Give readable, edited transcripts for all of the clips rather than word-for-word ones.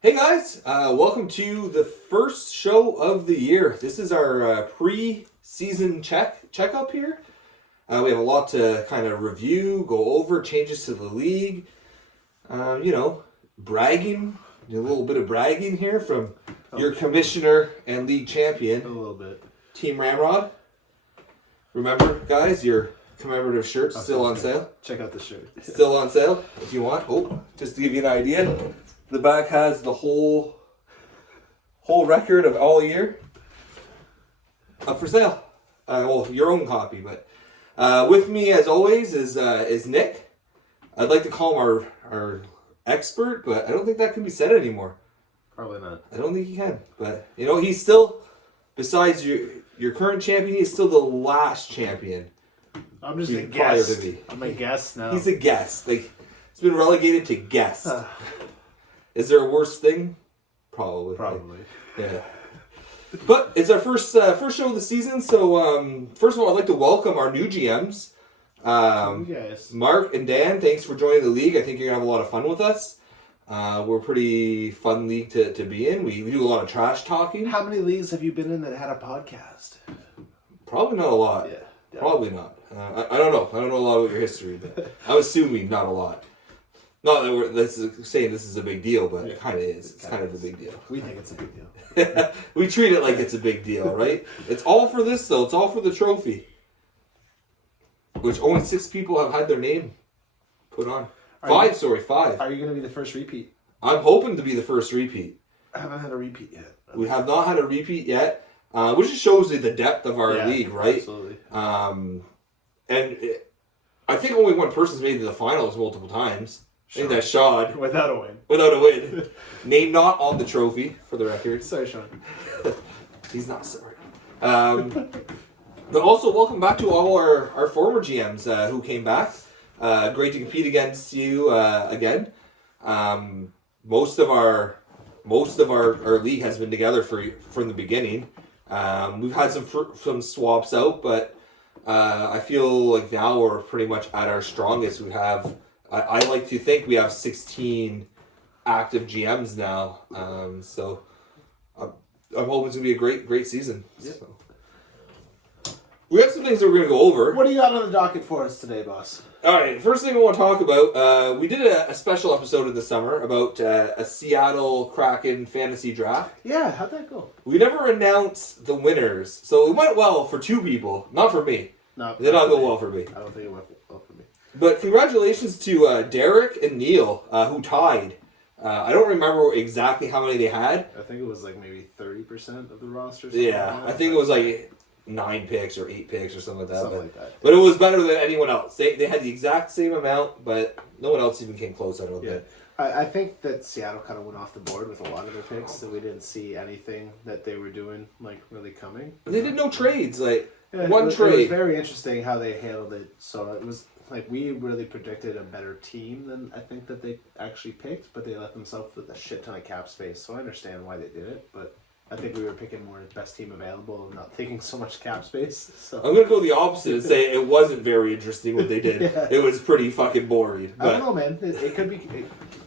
Hey guys, welcome to the first show of the year. This is our pre-season checkup here. We have a lot to kind of review, go over, changes to the league. Bragging, a little bit of bragging here from your commissioner and league champion. A little bit. Team Ramrod. Remember, guys, your commemorative shirt's still on sale. Check out the shirt. Still on sale if you want. Oh, just to give you an idea. The back has the whole record of all year up for sale. Your own copy, but with me as always is Nick. I'd like to call him our expert, but I don't think that can be said anymore. Probably not. I don't think he can, but he's still, besides your current champion, he's still the last champion. I'm just a prior guest. to me. I'm a guest now. He's a guest. Like, it's been relegated to guest. Is there a worse thing? Probably. Yeah. But it's our first show of the season, so first of all, I'd like to welcome our new GMs. You guys. Mark and Dan, thanks for joining the league. I think you're going to have a lot of fun with us. We're a pretty fun league to be in. We do a lot of trash talking. How many leagues have you been in that had a podcast? Probably not a lot. Yeah. Probably not. I don't know. I don't know a lot about your history, but I'm assuming not a lot. Not that we're saying this is a big deal, but it kind of is. It's kind of a big deal. We think it's a big deal. We treat it like it's a big deal, right? It's all for this, though. It's all for the trophy. Which only 6 people have had their name put on. 5. Are you going to be the first repeat? I'm hoping to be the first repeat. I haven't had a repeat yet. We have not had a repeat yet, which just shows you the depth of our league, right? Absolutely. I think only one person's made it to the finals multiple times. I think that's Shad. Without a win. Without a win. Name not on the trophy, for the record. Sorry, Sean. He's not sorry. But also, welcome back to all our former GMs who came back. Great to compete against you again. Most of our league has been together from the beginning. We've had some swaps out, but I feel like now we're pretty much at our strongest. We have, I like to think we have 16 active GMs now. So I'm hoping it's going to be a great season. Yep. So. We have some things that we're going to go over. What do you got on the docket for us today, boss? All right, first thing I want to talk about, we did a special episode in the summer about a Seattle Kraken fantasy draft. Yeah, how'd that go? We never announced the winners, so it went well for 2 people, not for me. No, It did not go well for me. I don't think it went well for me. But congratulations to Derek and Neil, who tied. I don't remember exactly how many they had. I think it was like maybe 30% of the roster. Yeah, I think it was like 9 picks or 8 picks or something like that. Something like that. But it was better than anyone else. They had the exact same amount, but no one else even came close, I don't think. I think that Seattle kind of went off the board with a lot of their picks, so we didn't see anything that they were doing like really coming. They did no trades, like Yeah, one It trade. was very interesting how they handled it. So it was like we really predicted a better team than I think that they actually picked, but they left themselves with a shit ton of cap space. So I understand why they did it, but I think we were picking more the best team available and not taking so much cap space. So I'm gonna go the opposite and say it wasn't very interesting what they did. Yeah. It was pretty fucking boring. I don't know, man. It could be.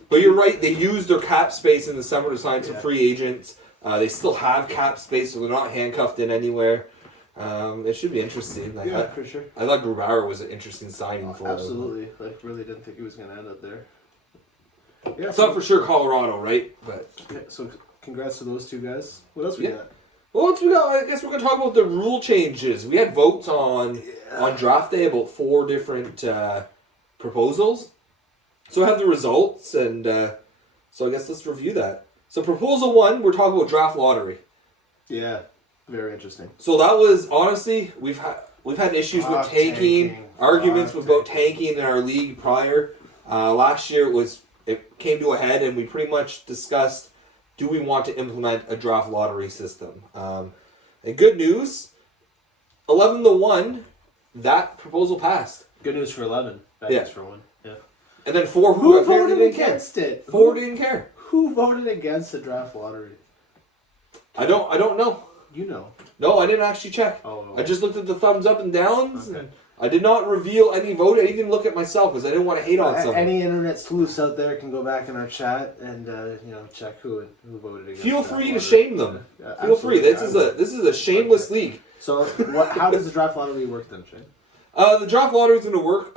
But you're right. They used their cap space in the summer to sign some Yeah. free agents. They still have cap space, so they're not handcuffed in anywhere. It should be interesting. Like, Yeah, for sure. I thought Grubauer was an interesting signing for them. Absolutely. Like, really didn't think he was going to end up there. Yeah. It's not for sure Colorado, right? But So congrats to those 2 guys. What else we got? well, once we got, I guess we're gonna talk about the rule changes. We had votes on draft day about 4 different proposals. So I have the results, and so I guess let's review that. So proposal 1, we're talking about draft lottery. Yeah. Very interesting. So that was honestly we've had issues with tanking, arguments about tanking in our league prior. Last year it came to a head, and we pretty much discussed, do we want to implement a draft lottery system? And good news, 11-1, that proposal passed. Good news for 11. Bad Yeah. news for 1. Yeah. And then 4 Who apparently voted didn't care. against it? 4 didn't care. Who voted against the draft lottery? I don't know. You know. No, I didn't actually check. Oh. I just looked at the thumbs up and downs, Okay. and I did not reveal any vote. I didn't even look at myself because I didn't want to hate on someone. Any internet sleuths out there can go back in our chat and check who voted against. Feel free to shame them. Feel free. This is a shameless league. So how does the draft lottery work then, Shane? The draft lottery is going to work.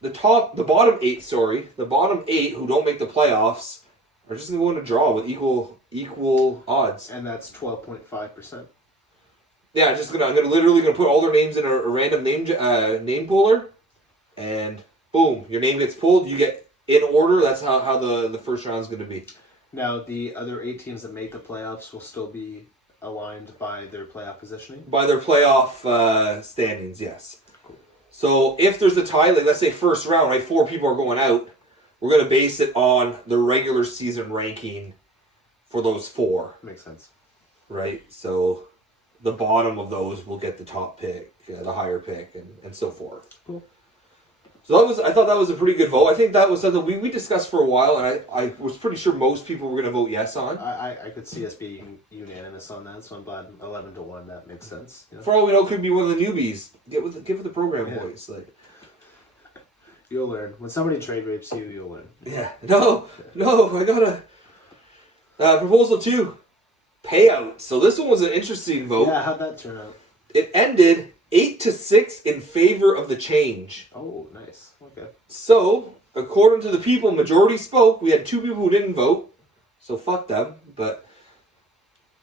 The bottom eight who don't make the playoffs are just going to go in a draw with equal odds. And that's 12.5%. Yeah, I'm literally gonna put all their names in a random name puller, and boom, your name gets pulled. You get in order. That's how the first round is gonna be. Now the other 8 teams that make the playoffs will still be aligned by their playoff positioning. By their playoff standings, yes. Cool. So if there's a tie, like let's say first round, right, 4 people are going out. We're gonna base it on the regular season ranking for those 4. Makes sense. Right. So the bottom of those will get the top pick, the higher pick, and so forth. Cool. So I thought that was a pretty good vote. I think that was something we discussed for a while, and I was pretty sure most people were going to vote yes on. I could see us being unanimous on that, so I'm glad 11-1. That makes sense. You know? For all we know, it could be one of the newbies. Get with the program, boys. Like, you'll learn when somebody trade rapes you. You'll learn. Yeah. No. I gotta. Proposal 2. Payout. So this one was an interesting vote. Yeah, how'd that turn out? It ended 8-6 in favor of the change. Oh, nice. Okay. So, according to the people, majority spoke. We had 2 people who didn't vote, so fuck them. But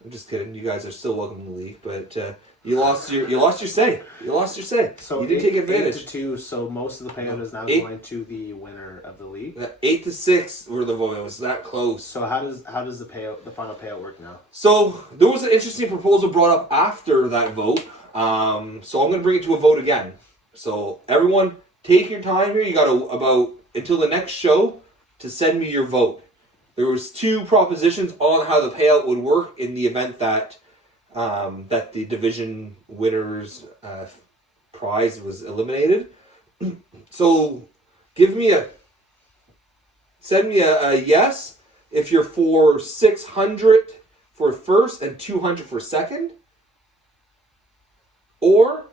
I'm just kidding. You guys are still welcome in the league, but you lost your say. You lost your say. So you didn't take advantage. 8-2. So most of the payout is now going to the winner of the league. 8-6 were the vote. It was that close. So how does the final payout work now? So there was an interesting proposal brought up after that vote. So I'm going to bring it to a vote again. So everyone, take your time here. You got about until the next show to send me your vote. There was 2 propositions on how the payout would work in the event that that the division winners prize was eliminated. So send me a yes if you're for 600 for first and 200 for second, or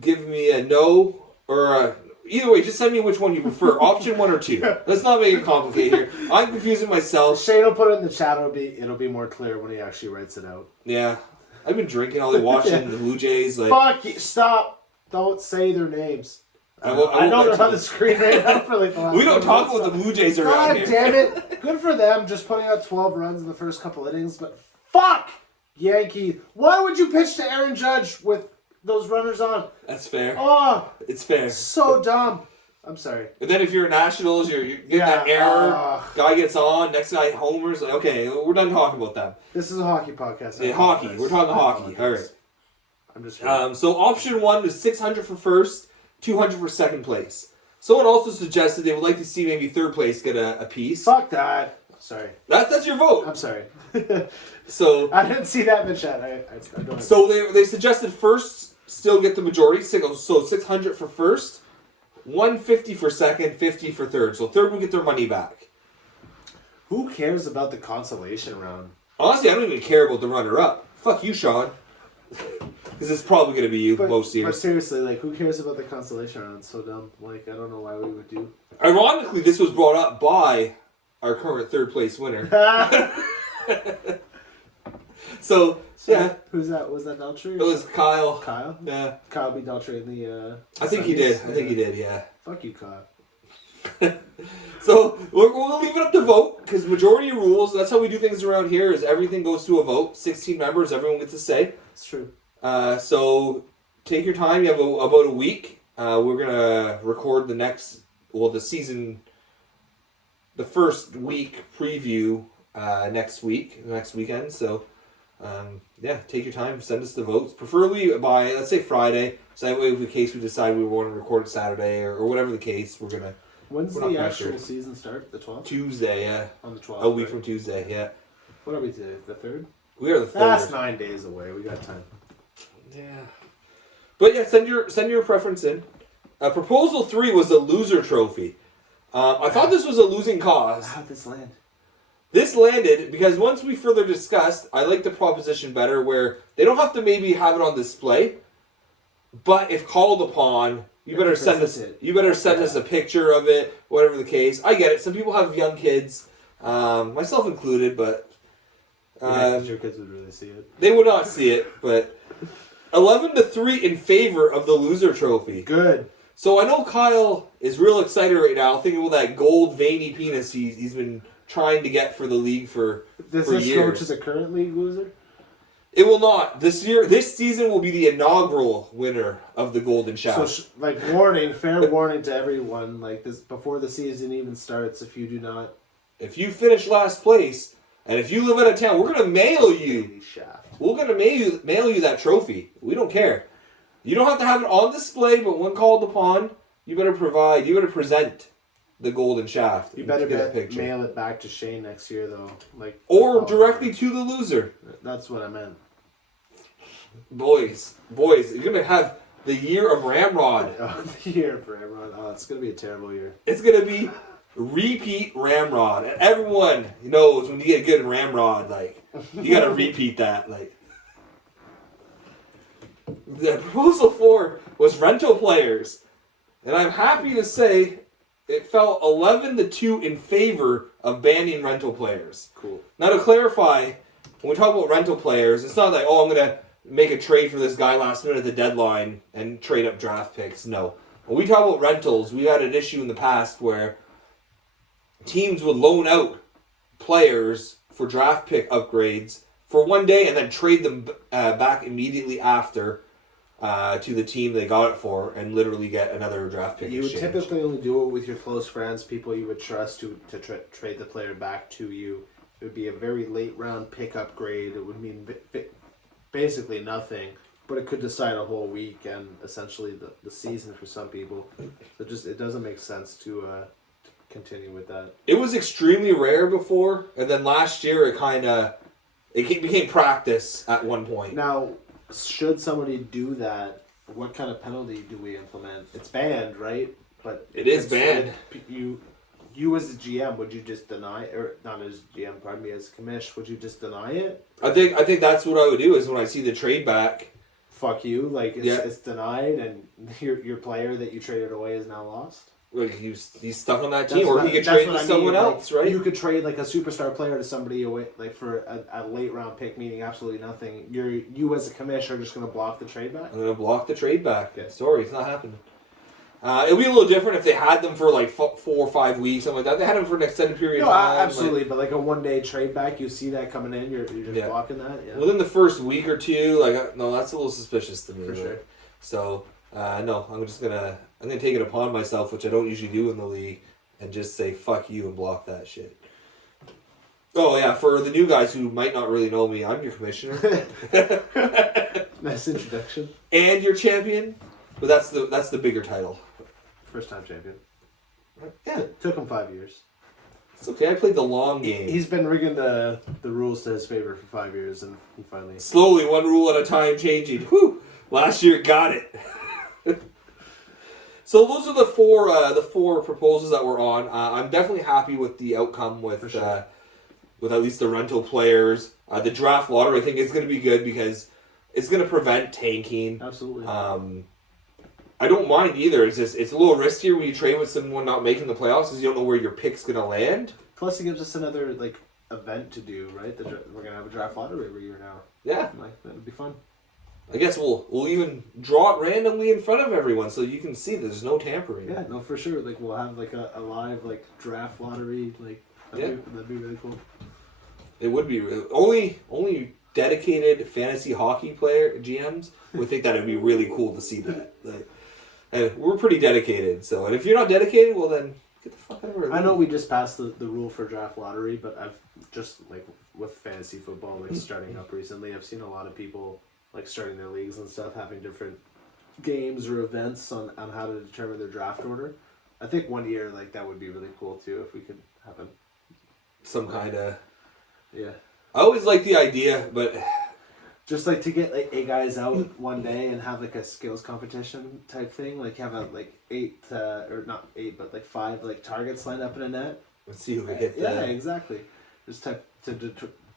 give me a no or either way. Just send me which one you prefer. Option 1 or 2. Let's not make it complicated here. I'm confusing myself. Shane will put it in the chat. It'll be more clear when he actually writes it out. Yeah, I've been drinking all day, watching the Blue Jays. Like, fuck you! Stop! Don't say their names. I know they're on the screen right now for like the last. We don't talk about the Blue Jays around God here. damn it! Good for them, just putting out 12 runs in the first couple innings. But fuck, Yankees! Why would you pitch to Aaron Judge with those runners on? That's fair. Oh, It's fair. so dumb. I'm sorry. But then if you're Nationals, you're getting that error. Guy gets on, next guy homers. Like, okay, we're done talking about them. This is a hockey podcast. Yeah, hockey. We're talking hockey. All right. I'm just. So option 1 is 600 for first, 200 for second place. Someone also suggested they would like to see maybe third place get a piece. Fuck that. Sorry. That's your vote. I'm sorry. So I didn't see that in the chat. I don't. So they suggested first still get the majority. So 600 for first, 150 for second, 50 for third. So third will get their money back. Who cares about the consolation round? Honestly, I don't even care about the runner-up. Fuck you, Sean. Because it's probably going to be you most years. But seriously, like, who cares about the consolation round? It's so dumb. Like, I don't know why we would do. Ironically, this was brought up by our current third place winner. So yeah. Who's that? Was that Daltrey? It was Kyle. Kyle? Yeah. Kyle beat Daltrey in the... I think he did. Yeah. Fuck you, Kyle. So we'll leave it up to vote because majority rules. That's how we do things around here. Is everything goes to a vote. 16 members. Everyone gets a say. It's true. So take your time. You have about a week. We're gonna record the season, the first week preview next weekend. So take your time. Send us the votes, preferably by let's say Friday. So that way, in case we decide we want to record it Saturday or whatever the case, we're gonna. When's the actual season start? The 12th? Tuesday, yeah. On the 12th. A week from Tuesday, yeah. What are we today? The 3rd? We are the 3rd. That's 9 days away. We got time. Yeah. But yeah, send your preference in. Proposal 3 was the loser trophy. I thought this was a losing cause. How'd this land? This landed because once we further discussed, I like the proposition better where they don't have to maybe have it on display, But if called upon, you better send us. You better send us a picture of it, whatever the case. I get it. Some people have young kids, myself included, but your kids would really see it. They would not see it. But 11-3 in favor of the loser trophy. Good. So I know Kyle is real excited right now, thinking about that gold veiny penis he's been trying to get for the league for Does for this years. coach is a current league loser? It will not. This season will be the inaugural winner of the Golden Shaft. So, warning, fair warning to everyone, like this before the season even starts. If you do not, If you finish last place, and if you live out of town, we're gonna mail you. Bailey Shaft. We're gonna mail you that trophy. We don't care. You don't have to have it on display, but when called upon, you better present the Golden Shaft. You better get a picture. mail it back to Shane next year, though. Or directly to the loser. That's what I meant. Boys, you're gonna have the year of Ramrod. Oh, the year for everyone. Oh, it's gonna be a terrible year. It's gonna be repeat Ramrod, and everyone knows when you get good in Ramrod, like you gotta repeat that. Like the proposal 4 was rental players, and I'm happy to say it fell 11-2 in favor of banning rental players. Cool. Now to clarify, when we talk about rental players, it's not like, oh, I'm gonna make a trade for this guy last minute at the deadline and trade up draft picks. No. When we talk about rentals, we had an issue in the past where teams would loan out players for draft pick upgrades for one day and then trade them back immediately after to the team they got it for and literally get another draft pick You would exchange. typically only do it with your close friends, people you would trust to trade the player back to you. It would be a very late round pick upgrade. It would mean basically nothing, but it could decide a whole week and essentially the season for some people. So it doesn't make sense to continue with that. It was extremely rare before, and then last year it became practice at one point. Now, should somebody do that, what kind of penalty do we implement? It's banned, right? But It is banned. You as the GM, would you just deny, or not as GM, pardon me, as commish, would you just deny it? I think that's what I would do is when I see the trade back. Fuck you, like it's, Yeah. it's denied, and your player that you traded away is now lost. Like he's stuck on that team, or he could that's trade what to I mean, someone like, else, right? You could trade like a superstar player to somebody away, like for a late round pick, meaning absolutely nothing. You as a commish are just going to block the trade back. I'm gonna block the trade back. Okay. Sorry, it's not happening. It'll be a little different if they had them for like 4 or 5 weeks, something like that. They had them for an extended period No, of time. absolutely, but like a 1 day trade back, you see that coming in, you're just Yeah. blocking that. Yeah. Within the first week or two, no, that's a little suspicious to me. For like. sure. So no, I'm gonna take it upon myself, which I don't usually do in the league, and just say fuck you and block that shit. Oh yeah, for the new guys who might not really know me, I'm your commissioner Nice introduction. and your champion, but that's the bigger title. First time champion. Yeah, Took him 5 years. it's okay. I played the long game. He's been rigging the rules to his favor for 5 years, and he finally. Slowly, one rule at a time, changing. Whew! Last year, got it. So those are the four proposals that we're on. I'm definitely happy with the outcome with sure. with at least the rental players. The draft lottery I think is going to be good because it's going to prevent tanking. Absolutely. I don't mind either. It's a little riskier when you trade with someone not making the playoffs because you don't know where your pick's going to land. Plus, it gives us another event to do, right? We're gonna have a draft lottery every year now. Yeah. That would be fun. I guess we'll even draw it randomly in front of everyone so you can see there's no tampering. Yeah, no, for sure. We'll have a live draft lottery. That'd be really cool. It would be really, only dedicated fantasy hockey player GMs would think that it'd be really cool to see that. And we're pretty dedicated. So, and if you're not dedicated, well then get the fuck out of our I know league. we just passed the rule for draft lottery, but I've just with fantasy football starting up recently, I've seen a lot of people starting their leagues and stuff having different games or events on how to determine their draft order. I think 1 year that would be really cool too if we could happen. Some kind of. Yeah. I always like the idea, but Just to get 8 guys out one day and have a skills competition type thing, have a 8 or not 8 but 5 targets lined up in a net. let's see who we get. Yeah, exactly. Just to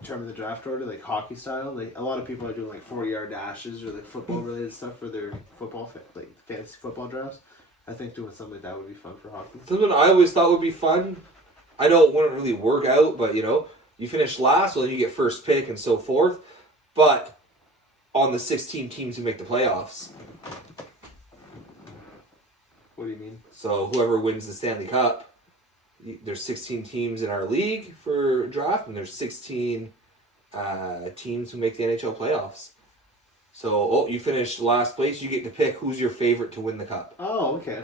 determine the draft order, like hockey style. Like a lot of people are doing like 40-yard dashes or like football related stuff for their like fantasy football drafts. I think doing something like that would be fun for hockey. Something I always thought would be fun. I know it wouldn't really work out, but you finish last, well, then you get first pick and so forth. But on the 16 teams who make the playoffs. What do you mean? So whoever wins the Stanley Cup, there's 16 teams in our league for draft, and there's 16 teams who make the NHL playoffs. So, you finished last place, you get to pick who's your favorite to win the cup. Oh, okay.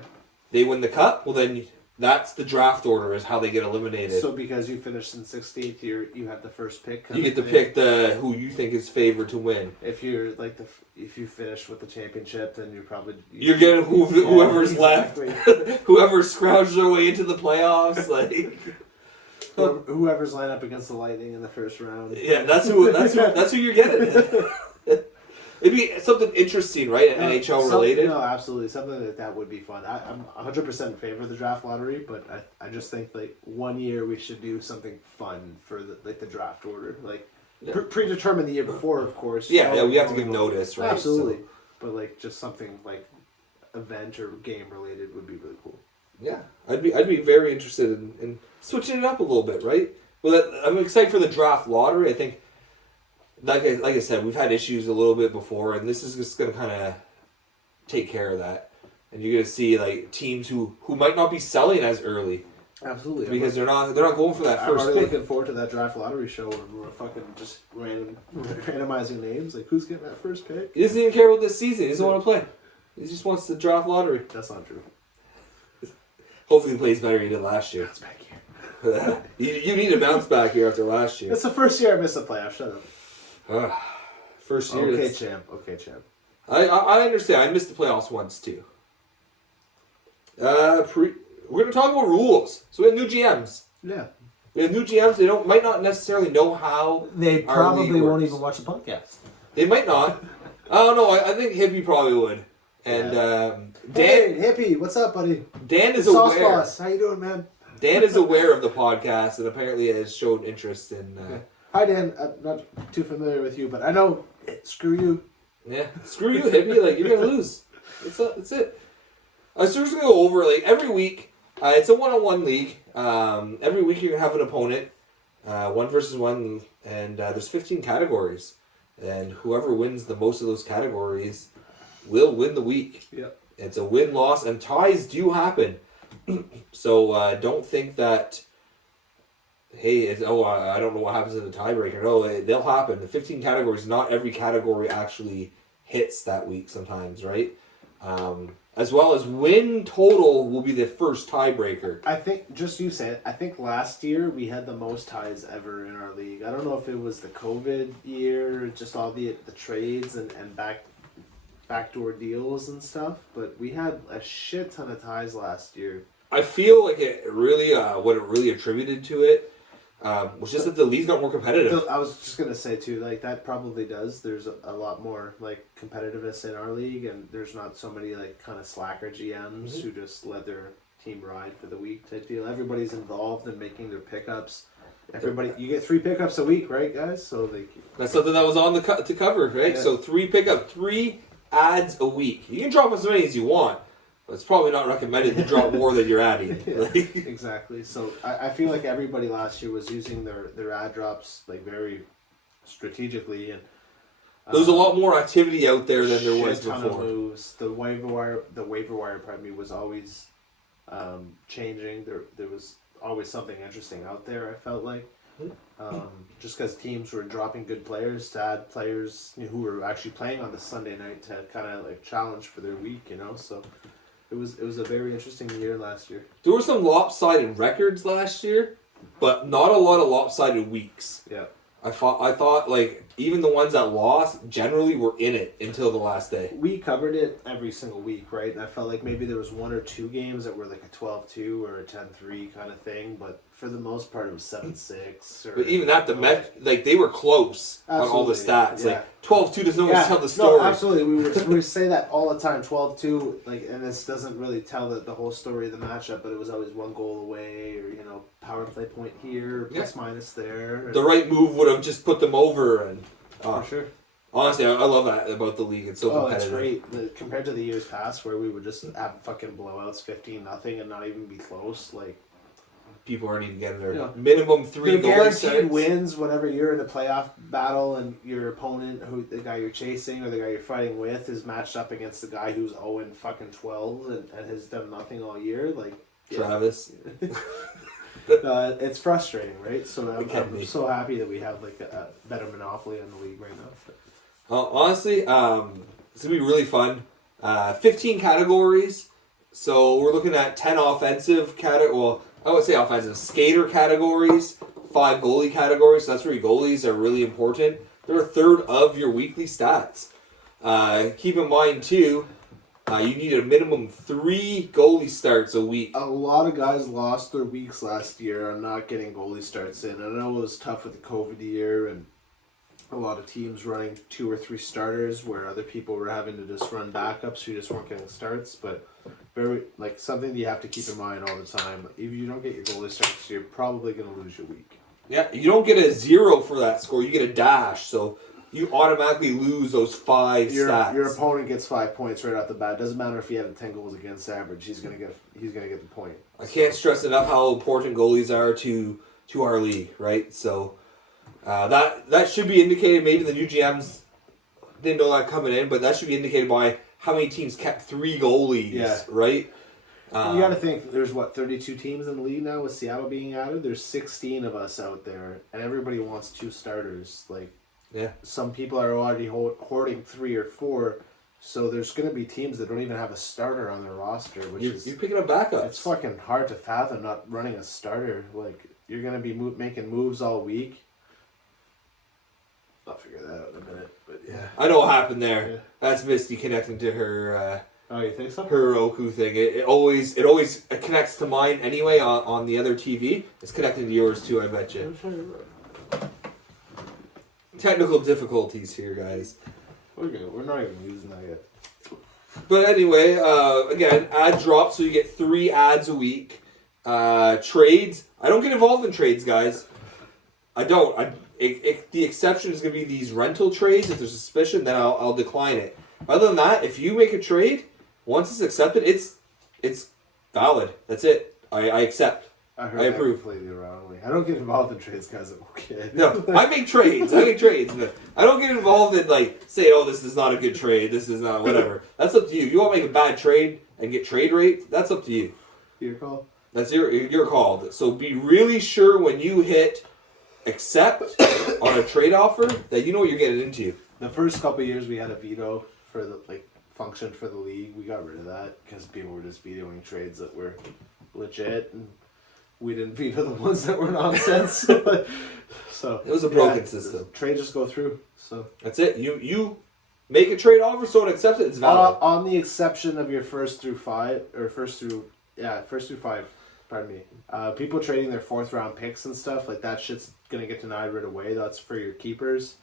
They win the cup, well then that's the draft order is how they get eliminated. So because you finished in 16th, you have the first pick. You get to pick who you think is favored to win. If you're like if you finish with the championship, then you're getting whoever's exactly. left, whoever scrounged their way into the playoffs, like whoever's lined up against the Lightning in the first round. Yeah, that's who you're getting. It'd be something interesting, right? NHL related. No, absolutely. Something like that would be fun. I'm 100% in favor of the draft lottery, but I just think like 1 year we should do something fun for the draft order, like predetermine the year before, of course. Yeah, we have to give notice, right? Absolutely, but like just something like event or game related would be really cool. Yeah, I'd be very interested in switching it up a little bit, right? Well, I'm excited for the draft lottery. I think. Like I said, we've had issues a little bit before, and this is just going to kind of take care of that. And you're going to see like teams who might not be selling as early, absolutely, because they're not going for that first I'm already pick. looking forward to that draft lottery show where we're fucking just randomizing names, like who's getting that first pick. He doesn't even care about this season. He doesn't want to play. He just wants the draft lottery. That's not true. Hopefully, he plays better than he did last year. Bounce back here. You need a bounce back here after last year. It's the first year I missed the playoffs. Shut up. First year. Okay, champ. I understand. I missed the playoffs once too. We're gonna talk about rules. So we have new GMs. Yeah. We have new GMs. They might not necessarily know how. They probably won't even watch the podcast. They might not. I don't know. I think Hippie probably would. And Dan, hey, Hippie, what's up, buddy? Dan is Sauce aware. Boss, how you doing, man? Dan is aware of the podcast and apparently has shown interest in. Hi, Dan. I'm not too familiar with you, but I know. Screw you. Yeah, screw you, Hippie. Like you're gonna lose. That's it. So we're just gonna go over like every week. It's a one-on-one league. Every week you're gonna have an opponent, 1 versus 1, and there's 15 categories, and whoever wins the most of those categories will win the week. Yep. It's a win-loss, and ties do happen. So don't think that. Hey, I don't know what happens in the tiebreaker. No, they'll happen. The 15 categories, not every category actually hits that week sometimes, right? As well as win total will be the first tiebreaker. I think, just you said, I think last year we had the most ties ever in our league. I don't know if it was the COVID year, just all the trades and backdoor deals and stuff, but we had a shit ton of ties last year. I feel like it really, what it really attributed to it was just that the leagues got more competitive. I was just gonna say too, like that probably does. There's a lot more like competitiveness in our league, and there's not so many like kind of slacker GMs who just let their team ride for the week type deal. Everybody's involved in making their pickups. You get 3 pickups a week, right, guys? So that's something that was on the to cover, right? Yeah. So 3 ads a week. You can drop as many as you want. It's probably not recommended to drop more than you're adding. Yeah, exactly. So I feel like everybody last year was using their ad drops like very strategically, and there was a lot more activity out there than there was ton before. Of moves. The waiver wire, pardon me, was always changing. There was always something interesting out there. I felt like. Just because teams were dropping good players to add players who were actually playing on the Sunday night to kind of like challenge for their week, So it was a very interesting year last year. There were some lopsided records last year, but not a lot of lopsided weeks. Yeah. I thought like even the ones that lost generally were in it until the last day. We covered it every single week, right? And I felt like maybe there was 1 or 2 games that were like a 12-2 or a 10-3 kind of thing, but for the most part, it was 7-6. But even that, they were close on all the stats. Yeah. Like 12-2 doesn't always tell the story. No, absolutely. We say that all the time. 12-2, and this doesn't really tell the whole story of the matchup, but it was always one goal away, or power play point here, plus minus there. The right move would have just put them over, and for sure. Honestly, I love that about the league. It's so competitive. It's great compared to the years past where we would just have fucking blowouts, 15-0, and not even be close. Like, people aren't even getting their minimum 3 goal guaranteed wins whenever you're in a playoff battle and your opponent, the guy you're chasing or the guy you're fighting with, is matched up against the guy who's 0-12 and has done nothing all year. Like Travis. It's frustrating, right? So I'm so happy that we have like a better monopoly on the league right now. Honestly, it's gonna be really fun. 15 categories, so we're looking at 10 offensive Well, I would say offensive skater categories, 5 goalie categories. So that's where your goalies are really important. They're a third of your weekly stats. Keep in mind too, you need a minimum 3 goalie starts a week. A lot of guys lost their weeks last year on not getting goalie starts in. I know it was tough with the COVID year and a lot of teams running 2 or 3 starters where other people were having to just run backups who just weren't getting starts. But something that you have to keep in mind all the time. If you don't get your goalie starts, you're probably going to lose your week. Yeah, you don't get a 0 for that score. You get a dash, so you automatically lose those 5 stats. Your opponent gets 5 points right off the bat. It doesn't matter if he had 10 goals against average. He's gonna get the point. I can't stress enough how important goalies are to our league, right? So that should be indicated. Maybe the new GMs didn't know that coming in, but that should be indicated by how many teams kept 3 goalies, right? You got to think, there's 32 teams in the league now with Seattle being added. There's 16 of us out there, and everybody wants 2 starters. Some people are already hoarding 3 or 4, so there's going to be teams that don't even have a starter on their roster, you're picking up backups. It's fucking hard to fathom not running a starter. Like, you're going to be making moves all week. I'll figure that out in a minute, but yeah. I know what happened there. Yeah. That's Misty connecting to her. Oh, you think so? Her Roku thing. It always connects to mine anyway on the other TV. It's connecting to yours too, I bet you. Technical difficulties here, guys. We're good. We're not even using that yet. But anyway, again, ad drop, so you get 3 ads a week. Trades. I don't get involved in trades, guys. I don't. The exception is going to be these rental trades. If there's suspicion, then I'll decline it. Other than that, if you make a trade, once it's accepted, it's valid. That's it. I accept. I approve. Completely wrongly. I don't get involved in trades, guys. I'm okay. No, I make trades. I don't get involved in say, oh, this is not a good trade. This is not whatever. That's up to you. You want to make a bad trade and get trade rate? That's up to you. Your call. That's your call. So be really sure when you hit accept on a trade offer that you know what you're getting into. The first couple of years we had a veto for the function for the league. We got rid of that because people were just vetoing trades that were legit, and we didn't veto the ones that were nonsense. So it was a broken system. Trades just go through. So that's it. You make a trade offer, someone accepts it, it's valid. On the exception of your first through 5. Pardon me. People trading their 4th round picks and stuff like that shit's gonna get denied right away. That's for your keepers.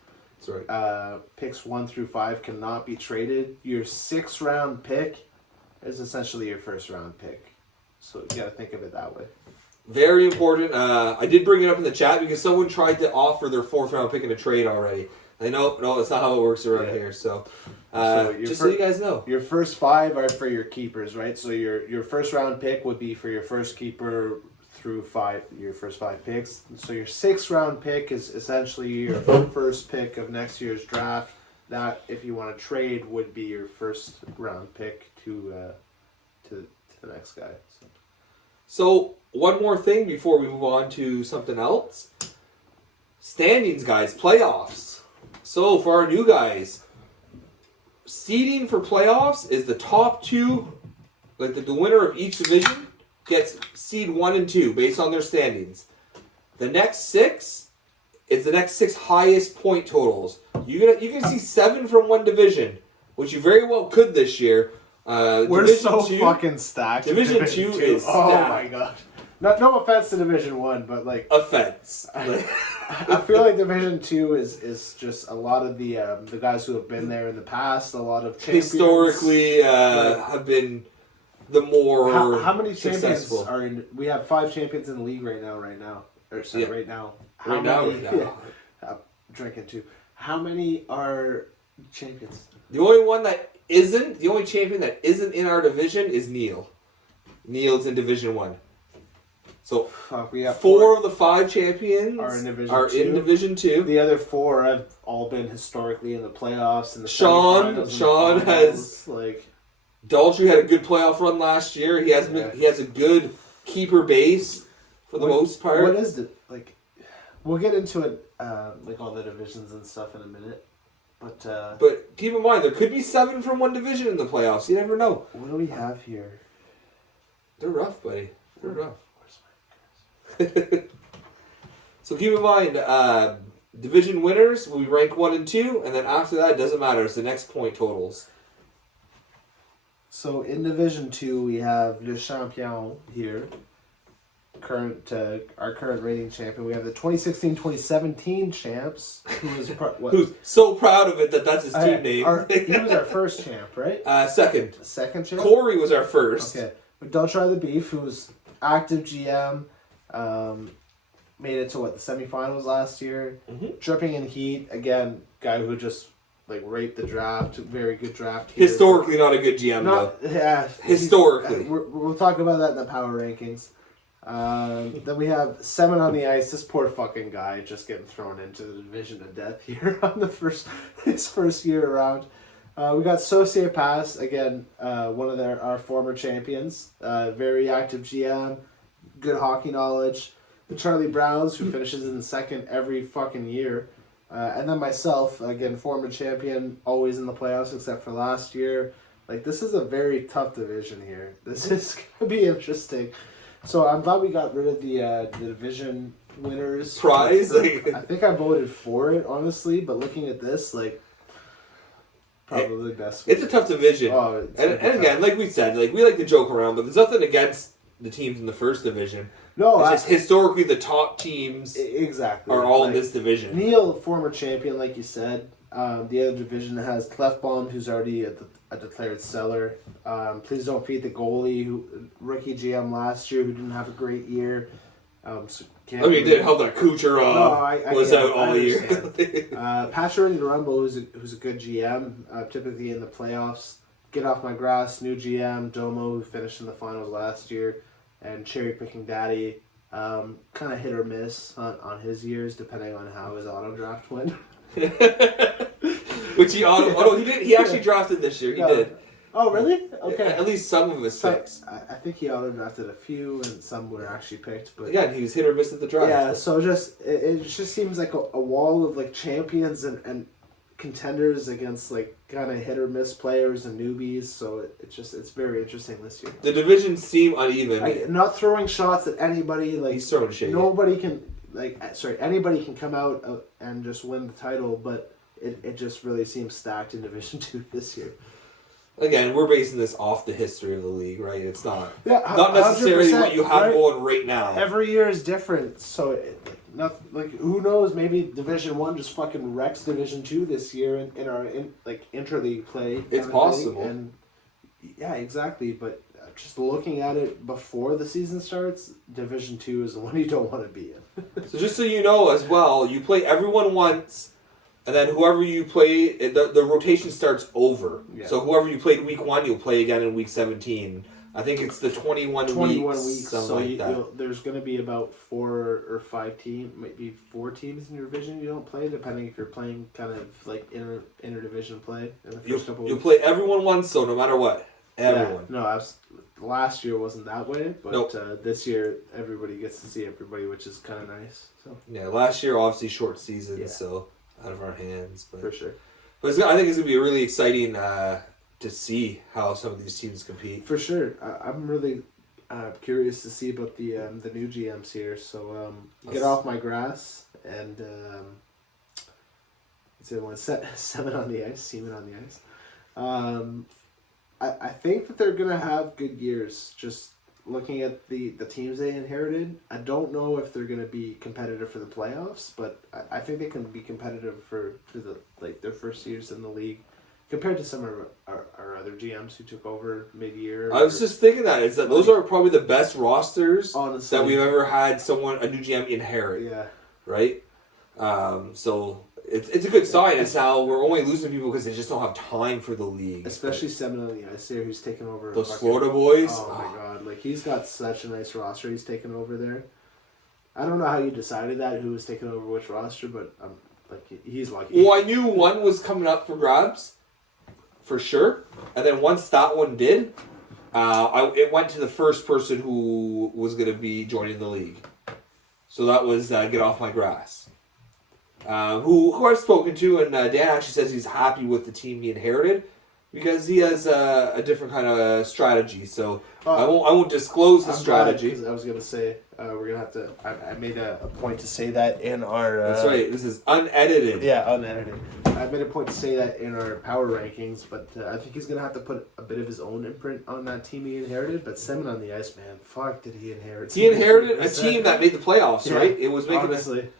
That's right. Picks 1 through 5 cannot be traded. Your 6th round pick is essentially your 1st round pick. So you gotta think of it that way. Very important. I did bring it up in the chat because someone tried to offer their 4th round pick in a trade already. I know, no, that's not how it works around here. So just so you guys know. Your first 5 are for your keepers, right? So your 1st round pick would be for your first keeper through your first 5 picks. So your 6th round pick is essentially your first pick of next year's draft. That, if you want to trade, would be your 1st round pick to the next guy. So one more thing before we move on to something else. Standings, guys. Playoffs. So for our new guys, seeding for playoffs is the top 2, the winner of each division gets seed 1 and 2 based on their standings. The next 6 is the next 6 highest point totals. You can see 7 from one division, which you very well could this year. We're Division so 2, fucking stacked. Division 2 is stacked. Oh my god. No offense to Division 1, but like offense. I feel like Division 2 is just a lot of the guys who have been there in the past, a lot of champions. Historically have been the more how many successful. champions are in? We have 5 champions in the league right now. Right now. How Right many, now. Yeah, drinking too. How many are champions? The only champion that isn't in our division is Neil. Neil's in Division 1. So Fuck, we have 4 of the 5 champions are in Division 2. The other 4 have all been historically in the playoffs and the Sean semifinals. has like Daltrey had a good playoff run last year. He has a good keeper base for the most part. What is the like? We'll get into it, like all the divisions and stuff in a minute. But keep in mind, there could be 7 from one division in the playoffs. You never know. What do we have here? They're rough, buddy. They're rough. So keep in mind, division winners will be ranked 1 and 2, and then after that, it doesn't matter. It's the next point totals. So in Division 2, we have Le Champion here. Our current reigning champion. We have the 2016-2017 champs, who's so proud of it that's his team name. He was our first champ, right? Second. Second champ? Corey was our first. Okay. But Don't Try the Beef, who's active GM, made it to the semifinals last year. Mm-hmm. Dripping in heat, again, guy who just raped the draft, very good draft here. Historically not a good GM though. Yeah. Historically. We'll talk about that in the power rankings. Then we have Seven on the Ice. This poor fucking guy just getting thrown into the division of death here on his first year around. We got Saucier Pass, again, one of our former champions. Very active GM, good hockey knowledge. The Charlie Browns, who finishes in second every fucking year. And then myself, again, former champion, always in the playoffs except for last year. This is a very tough division here. This is going to be interesting. So I'm glad we got rid of the division winners prize. I think I voted for it, honestly. But looking at this, probably best. It's a tough division. Oh, and again, like we said, we like to joke around, but there's nothing against the teams in the first division. No, it's just historically the top teams exactly are all in this division. Neil, former champion, like you said. The other division has Clefbaum, who's already a declared seller. Please Don't Feed the Goalie, who rookie GM last year, who didn't have a great year. It didn't help that Kucherov was out all year. Patrick Rumble, who's a good GM, typically in the playoffs. Get Off My Grass, new GM. Domo, who finished in the finals last year. And Cherry Picking Daddy, kind of hit or miss on his years, depending on how his auto draft went. Which he did. He actually drafted this year. He did. Oh, really? Okay. At least some of his picks. I think he auto drafted a few, and some were actually picked. But yeah, he was hit or miss at the draft. Yeah, so it just seems like a wall of champions and contenders against kind of hit or miss players and newbies. So it's very interesting this year. The divisions seem uneven. Not throwing shots at anybody. He's throwing shade. Nobody can anybody can come out and just win the title, but it just really seems stacked in Division 2 this year. Again, we're basing this off the history of the league, right? It's not not necessarily what you have going right now. Every year is different, so who knows? Maybe Division 1 just fucking wrecks Division 2 this year in our interleague play. It's possible, and yeah, exactly. But just looking at it before the season starts, Division 2 is the one you don't want to be in. So just so you know as well, you play everyone once. And then whoever you play, the rotation starts over. Yeah. So whoever you played week 1, you'll play again in week 17. I think it's the 21 weeks. So there's going to be about 4 or 5 teams, maybe 4 teams in your division you don't play, depending if you're playing kind of interdivision play in the first couple weeks. You'll play everyone once, so no matter what. Everyone. Yeah, no, last year wasn't that way, but nope. This year everybody gets to see everybody, which is kind of nice. So yeah, last year obviously short season, so out of our hands, but for sure. But I think it's gonna be really exciting to see how some of these teams compete. For sure, I'm really curious to see about the new GMs here. So Get Off My Grass and Semen on the Ice. I think that they're gonna have good years. Just looking at the teams they inherited, I don't know if they're going to be competitive for the playoffs, but I think they can be competitive for the their first years in the league, compared to some of our other GMs who took over mid-year. I was just thinking that those are probably the best rosters honestly that we've ever had a new GM inherit. Yeah. Right? So it's a good sign. It's how we're only losing people because they just don't have time for the league. Especially Seven on the Ice there, who's taken over. Those Florida boys. Oh my god! Like he's got such a nice roster. He's taken over there. I don't know how you decided that who was taking over which roster, but he's lucky. Well, I knew one was coming up for grabs, for sure. And then once that one did, it went to the first person who was going to be joining the league. So that was Get Off My Grass. Who I've spoken to, and Dan actually says he's happy with the team he inherited because he has a different kind of strategy. So I won't disclose the strategy. I was gonna say we're gonna have to. I made a point to say that in our. That's right. This is unedited. Yeah, unedited. I made a point to say that in our power rankings, but I think he's gonna have to put a bit of his own imprint on that team he inherited. But Seven on the Ice, man, fuck, did he inherit? He inherited a team that made the playoffs, right? It was making honestly.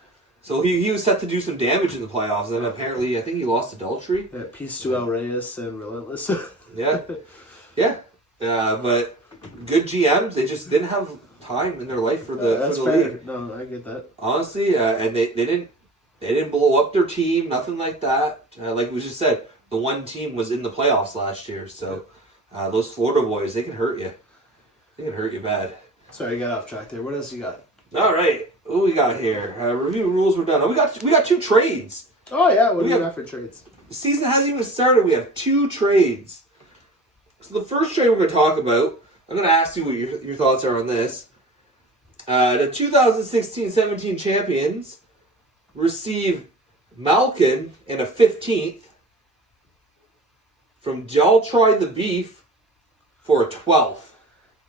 So he was set to do some damage in the playoffs, and apparently I think he lost adultery. Yeah, peace to El Reyes and Relentless. Yeah. But good GMs, they just didn't have time in their life for the that's for the fair. league. No, I get that. Honestly, and they didn't blow up their team, nothing like that. Like we just said, the one team was in the playoffs last year, so those Florida boys, they can hurt you. They can hurt you bad. Sorry, I got off track there. What else you got? All right, what we got here? Review rules. We're done. Oh, we got 2 trades. Oh yeah, what do you have- got for trades? The season hasn't even started. We have 2 trades. So the first trade we're going to talk about, I'm going to ask you what your thoughts are on this. The 2016-17 champions receive Malkin and a 15th from Daltry the Beef for a 12th.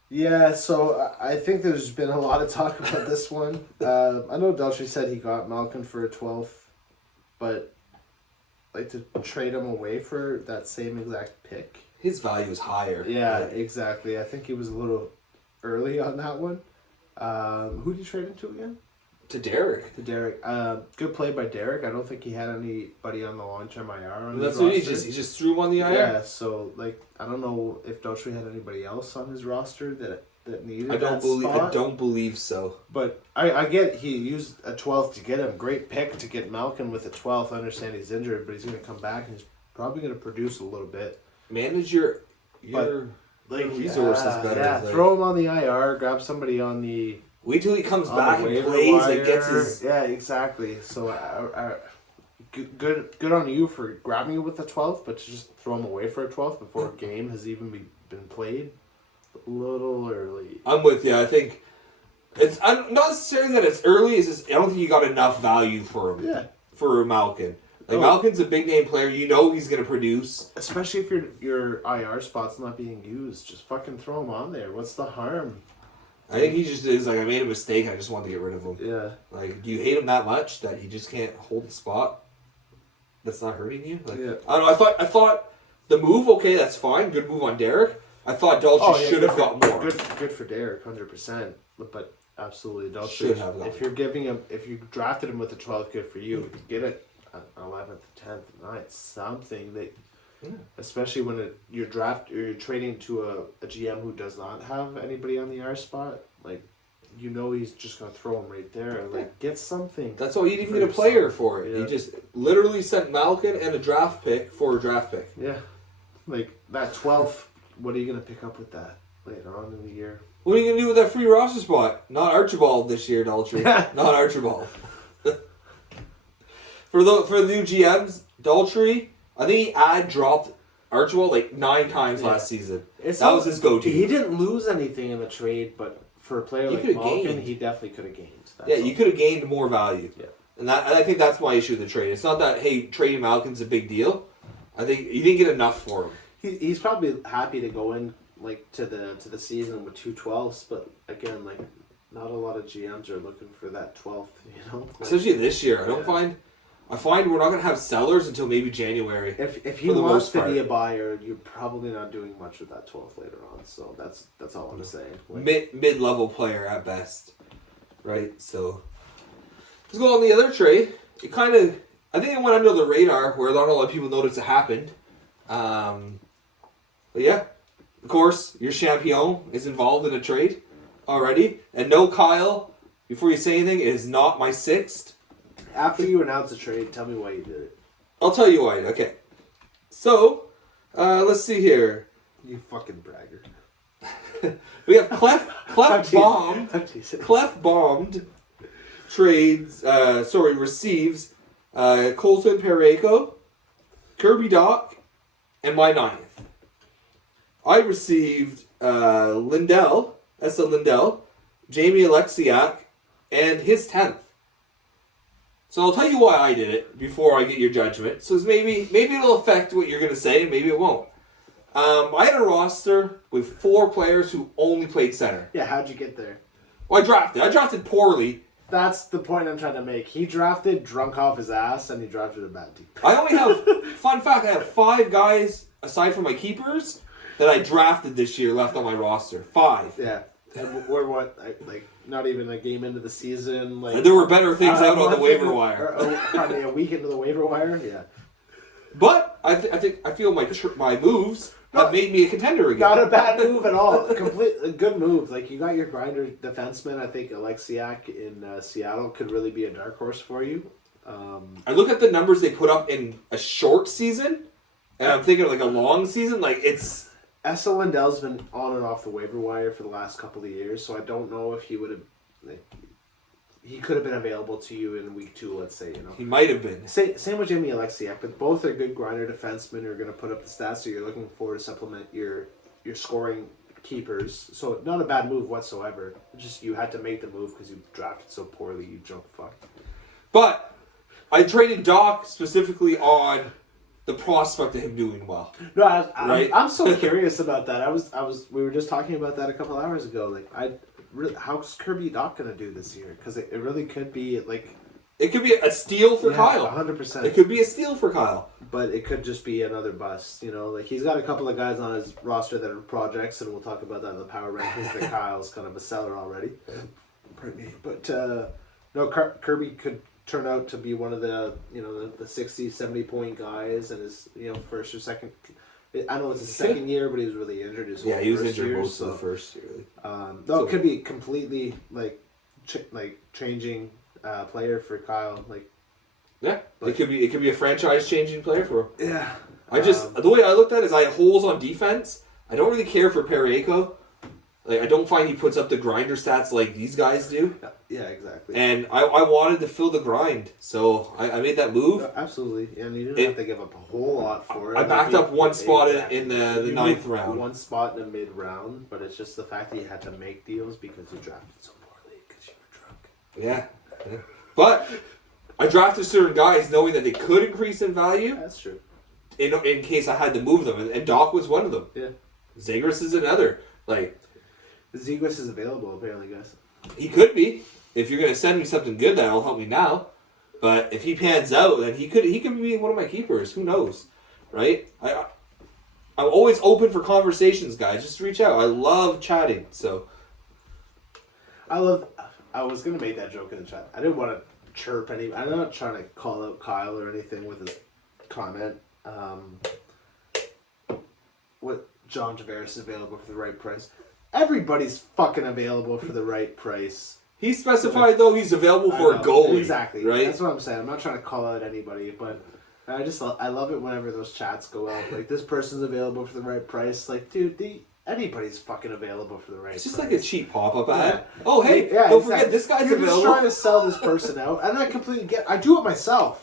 Yeah, so I think there's been a lot of talk about this one. I know Daltrey said he got Malkin for a 12th, but to trade him away for that same exact pick. His value is higher. Yeah, exactly. I think he was a little early on that one. Who did you trade him to again? To Derek. To Derek. Good play by Derek. I don't think he had anybody on the long-term IR on That's his what roster. he just threw him on the IR. Yeah, so I don't know if Daltrey had anybody else on his roster that needed I that spot. I don't believe so. But I get he used a 12th to get him. Great pick to get Malkin with a 12th. I understand he's injured, but he's going to come back and he's probably going to produce a little bit. Manage your resources better. Yeah, throw him on the IR. Grab somebody on the. Wait till he comes on back the and waiver plays wire. and gets his. Yeah, exactly. So good on you for grabbing it with a 12th, but to just throw him away for a 12th before a game has even been played. A little early. I'm with you. I think it's not necessarily that it's early. It's just I don't think you got enough value for him. Yeah. For Malkin. Malkin's a big name player. You know he's going to produce. Especially if your IR spot's not being used. Just fucking throw him on there. What's the harm? I think he just is I made a mistake. I just wanted to get rid of him. Yeah. Do you hate him that much that he just can't hold the spot? That's not hurting you? Yeah. I don't know. I thought the move, okay, that's fine. Good move on Derek. I thought Daltrey should have got more. Good for Derek, 100%. But absolutely, Daltrey Should have got if you're giving him, if you drafted him with a 12th, good for you. If you get it 11th, 10th, 9th, something that, especially when you're trading to a GM who does not have anybody on the R spot, he's just gonna throw him right there. Get something. That's all you didn't get a player for it. Yeah. He just literally sent Malkin and a draft pick for a draft pick. Yeah, that 12th. What are you gonna pick up with that later on in the year? What are you gonna do with that free roster spot? Not Archibald this year, Daltrey. Not Archibald. For the new GMs, Daltrey, I think he dropped Archibald 9 times last season. That was his go-to. He didn't lose anything in the trade, but for a player like Malkin, gained. he definitely could have gained. You could have gained more value. Yeah. And I think that's my issue with the trade. It's not that, hey, trading Malkin's a big deal. I think you didn't get enough for him. He's probably happy to go in to the season with 2 12s, but again, not a lot of GMs are looking for that 12th. Especially this year, I don't find I find we're not going to have sellers until maybe January. If he for the wants most to part. be a buyer, you're probably not doing much with that 12th later on. So that's all I'm saying. Mid-level player at best, right? So let's go on the other trade. It kind of, I think it went under the radar where not a lot of people noticed it happened. But yeah, of course, your champion is involved in a trade already, and no, Kyle. Before you say anything, it is not my sixth. After you announce a trade, tell me why you did it. I'll tell you why. Okay, so let's see here. You fucking bragger. We have Clef bombed. I'm teasing. Clef bombed receives Colton Parayko, Kirby Doc, and my ninth. I received Lindell, Jamie Alexiak, and his 10th. So I'll tell you why I did it before I get your judgment. So maybe it'll affect what you're going to say, and maybe it won't. I had a roster with 4 players who only played center. Yeah, how'd you get there? Well, I drafted poorly. That's the point I'm trying to make. He drafted drunk off his ass, and he drafted a bad team. I only have, fun fact, I have 5 guys, aside from my keepers, that I drafted this year left on my roster. 5. Yeah. And we're like not even a game into the season. Like And there were better things out on the waiver or wire. probably a week into the waiver wire. Yeah. But I feel my moves have made me a contender again. Not a bad move at all. A good move. Like you got your grinder defenseman. I think Alexiak in Seattle could really be a dark horse for you. I look at the numbers they put up in a short season, and I'm thinking like a long season. Like it's Essa Lindell's been on and off the waiver wire for the last couple of years, so I don't know if he would have. He could have been available to you in week 2, let's say. he might have been. Same with Jamie Alexiak, but both are good grinder defensemen who are going to put up the stats, so you're looking forward to supplement your scoring keepers. So not a bad move whatsoever. Just you had to make the move because you drafted so poorly, you drunk fuck. But I traded Doc specifically on the prospect of him doing well. No, Right? I'm so curious about that. We were just talking about that a couple hours ago. Like how's Kirby Doc going to do this year? Because it really could be like. It could be a steal for Kyle. 100%. It could be a steal for Kyle. But it could just be another bust, like he's got a couple of guys on his roster that are projects, and we'll talk about that in the power rankings. That Kyle's kind of a seller already. Pardon me, but no, Kirby could turn out to be one of the the 60, 70 point guys, and his first or second. I know it's his second year, but he was really injured. He was injured most of the first year. It could be completely changing player for Kyle. Yeah, it could be a franchise changing player for him. Yeah. The way I looked at it is I had holes on defense. I don't really care for Parayko. Like I don't find he puts up the grinder stats like these guys do. Yeah, exactly. And I wanted to fill the grind, so I made that move. Absolutely, and you didn't have to give up a whole lot for it. I backed up one spot in the You 9th moved round. one spot in the mid round, but it's just the fact that you had to make deals because you drafted so poorly because you were drunk. Yeah. But I drafted certain guys knowing that they could increase in value That's true. in case I had to move them, and Doc was one of them. Yeah. Zagreus is another. Like Zegras is available apparently, guys. he could be. If you're gonna send me something good, that'll help me now. But if he pans out, then he could be one of my keepers. Who knows, right? I'm always open for conversations, guys. Just reach out. I love chatting. So I was gonna make that joke in the chat. I didn't want to chirp any. I'm not trying to call out Kyle or anything with a comment. What John Tavares is available for the right price. Everybody's fucking available for the right price. he specified though he's available for a goalie. Exactly. Right. That's what I'm saying. I'm not trying to call out anybody, but I love it whenever those chats go out. Like this person's available for the right price. Like, dude, anybody's fucking available for the right price. It's just like a cheap pop-up ad. Yeah. Oh, hey, Yeah, don't exactly. forget this guy's You're available. just trying to sell this person out, and I completely get. I do it myself.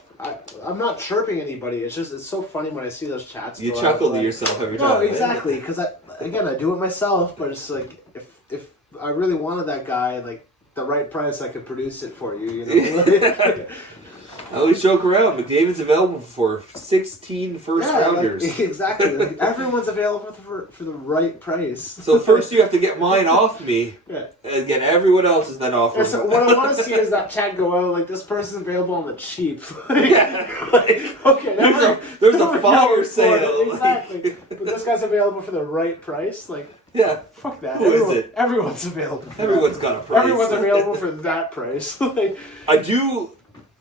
I'm not chirping anybody. It's so funny when I see those chats. You go chuckle out, to like, yourself every time. No, right? exactly. Because I do it myself, but it's like if I really wanted that guy, like the right price, I could produce it for you. I always joke around. McDavid's available for 16 first rounders. Like, exactly. Like, everyone's available for the right price. So first you have to get mine off me, Yeah. and get everyone else's then off. And so what I want to see is that chat go out like this person's available on the cheap. Okay, There's a fire sale. Exactly. But this guy's available for the right price. Like, Yeah. fuck that. Who is it? Everyone's available. For Everyone's that. got a price. Everyone's available for that price. Like,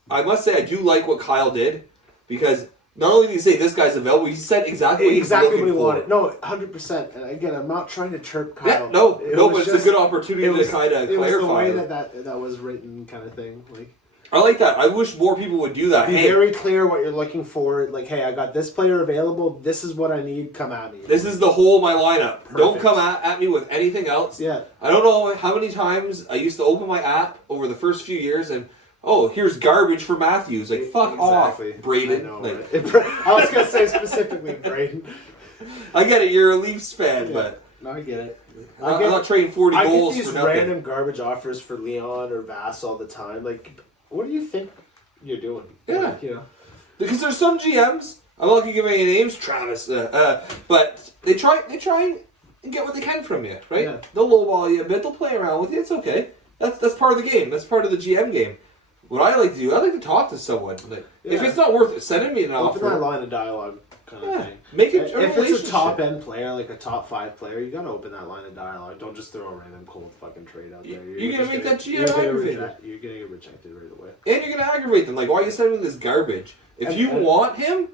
I must say, I do like what Kyle did, because not only did he say this guy's available, he said exactly what exactly he was what looking he for. wanted. No, 100%. And again, I'm not trying to chirp Kyle. Yeah, no, It but was it's a good opportunity it was- to kind of It was the clarify. way that was written, kind of thing. Like, I like that. I wish more people would do that. be Hey, very clear what you're looking for. Like, hey, I got this player available. This is what I need. Come at me. this is the whole of my lineup. Don't Perfect. come at me with anything else. Yeah. I don't know how many times I used to open my app over the first few years and, oh, here's garbage for Matthews. Like, fuck Exactly. off, Braden. I know, Like, right? I was gonna say specifically Braden. I get it, you're a Leafs fan, Yeah. but No, I get it. I'm not trading 40 I goals get for these nothing. random garbage offers for Leon or Vass all the time. Like, what do you think you're doing? Yeah. Like, you know. Because there's some GMs, I'm not gonna give any names, Travis, but they try and get what they can from you, right? Yeah. They'll lowball you a bit, they'll play around with you. It's okay. That's part of the game. That's part of the GM game. What I like to do, I like to talk to someone. Like, if Yeah. it's not worth it, send me an Open that offer. line of dialogue kind of Yeah. thing. Make it a If it's relationship. a top end player, like a top 5 player, you gotta open that line of dialogue. Don't just throw a random cold fucking trade out there. You're gonna just make that GM you're gonna aggravated. You're gonna get rejected right away. And you're gonna aggravate them. Like, why are you sending me this garbage? If And- you and- want him,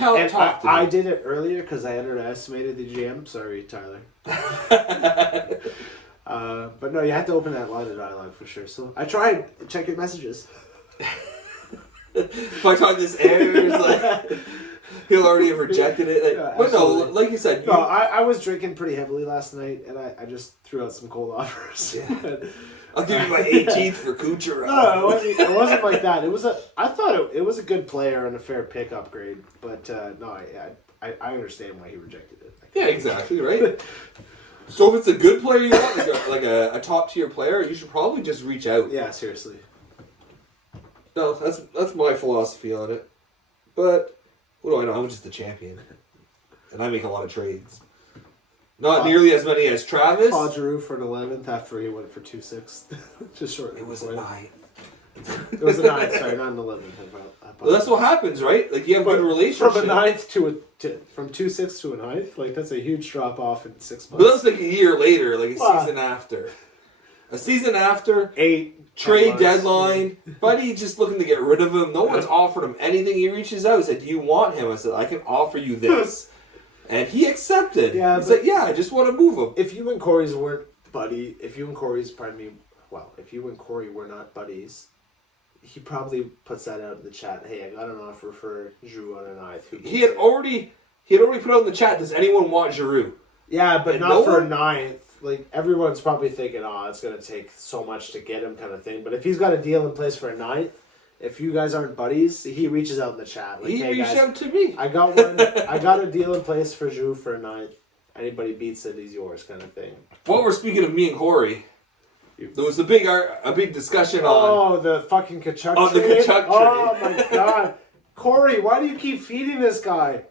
And talk to I me. did it earlier because I underestimated the GM. Sorry, Tyler. But no, you have to open that line of dialogue for sure. So I tried. Check your messages. If I talk this errors, like, he'll already have rejected it. Like, Yeah, but no, absolutely. like you said, No, I was drinking pretty heavily last night, and I just threw out some cold offers. I'll give you my 18th for Kucherov. No, it wasn't like that. I thought it was a good player and a fair pick upgrade, but no, I understand why he rejected it. Yeah, exactly, right? So if it's a good player you want, like a top tier player, you should probably just reach out. Yeah, seriously. No, that's my philosophy on it. But what do I know? I'm just a champion, and I make a lot of trades. Not nearly as many as Travis. Claude Giroux for an 11th after he went for 2-6. Just short. It was a 9. It was a 9. Sorry, not an 11th. Well, that's what happens, right? Like, you have a good relationship. From a 9th from 2-6 to a 9th, like that's a huge drop off in 6 But that's months. like a year later, like a Wow. season after. A season after, 8 trade months. deadline. Buddy just looking to get rid of him. No one's offered him anything. He reaches out. He said, "Do you want him?" I said, "I can offer you this." And he accepted. Yeah, he but- said, "Yeah, I just want to move him." If you and Corey's weren't if you and Corey were not buddies, he probably puts that out in the chat. Hey, I got an offer for Giroux on a 9th. He had already put out in the chat, "Does anyone want Giroux?" Yeah, but And not no for one- a 9th. Like, everyone's probably thinking, oh, it's going to take so much to get him kind of thing. But if he's got a deal in place for a 9th, if you guys aren't buddies, he reaches out in the chat. Like, He hey, reached guys, out to me. I got a deal in place for Giroux for a 9th. Anybody beats it, he's yours kind of thing. While we're speaking of me and Corey, there was a big discussion on. Oh, the fucking Kachuk Oh, the trade? Kachuk Oh, trade. my God. Corey, why do you keep feeding this guy?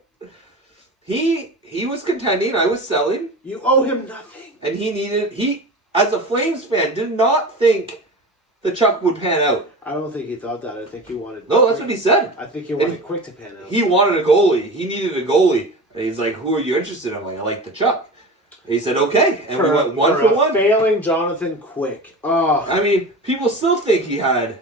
He was contending. I was selling. You owe him nothing. And he as a Flames fan did not think the Chuck would pan out. I don't think he thought that. I think he wanted... No, that's what he said. I think he wanted Quick to pan out. He wanted a goalie. He needed a goalie. And he's like, "Who are you interested in?" I'm like, "I like the Chuck." And he said, "Okay." And we went one for one. Failing Jonathan Quick. Oh, I mean, people still think he had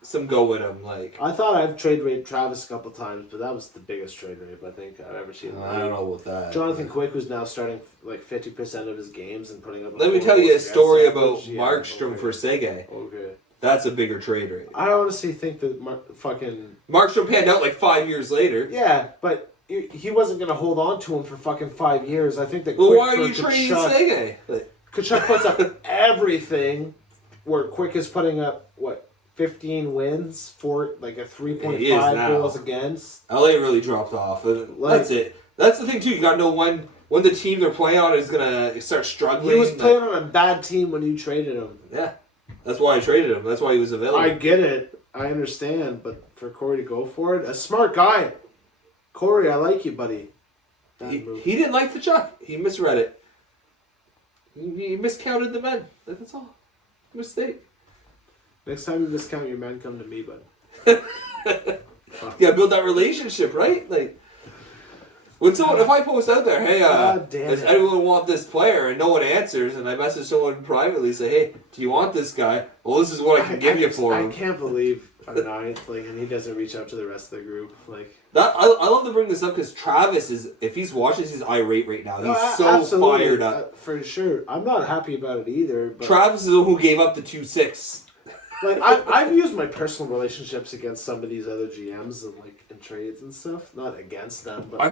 some go with him. Like, I thought I've trade rate Travis a couple times, but that was the biggest trade rate I think I've ever seen. in the league. about that. Jonathan Quick was now starting like 50% of his games and putting up. Let me 4 tell you a goals story against about average. Yeah, Markstrom okay. for Sege. Okay. That's a bigger trade rate. I honestly think that fucking... Markstrom panned out like 5 years later. Yeah, but he wasn't going to hold on to him for fucking 5 years. I think that Well, Quick why are you for trading Kachuk- Sege? Like, Kachuk puts up everything, where Quick is putting up, 15 wins for like a He is 3.5 now. goals against. LA really dropped off. That's it. That's the thing too. You gotta know when the team they're playing on is gonna start struggling. He was playing on a bad team when you traded him. Yeah, that's why I traded him. That's why he was available. I get it. I understand, but for Corey to go for it. A smart guy. Corey, I like you, buddy. Bad move. He didn't like the chuck. He misread it. He miscounted the men. That's all. Mistake. Next time you discount your men, come to me, bud. Yeah, build that relationship, right? Like, if I post out there, hey, God damn does it. anyone want this player, and no one answers, and I message someone privately, say, hey, do you want this guy? Well, this is what I can give you for him. I can't believe a ninth, and he doesn't reach out to the rest of the group. I love to bring this up because Travis is, if he's watching, he's irate right now. He's so absolutely, fired up. for sure. I'm not happy about it either. But Travis is the one who gave up the 2-6. I've used my personal relationships against some of these other GMs and in trades and stuff. Not against them, but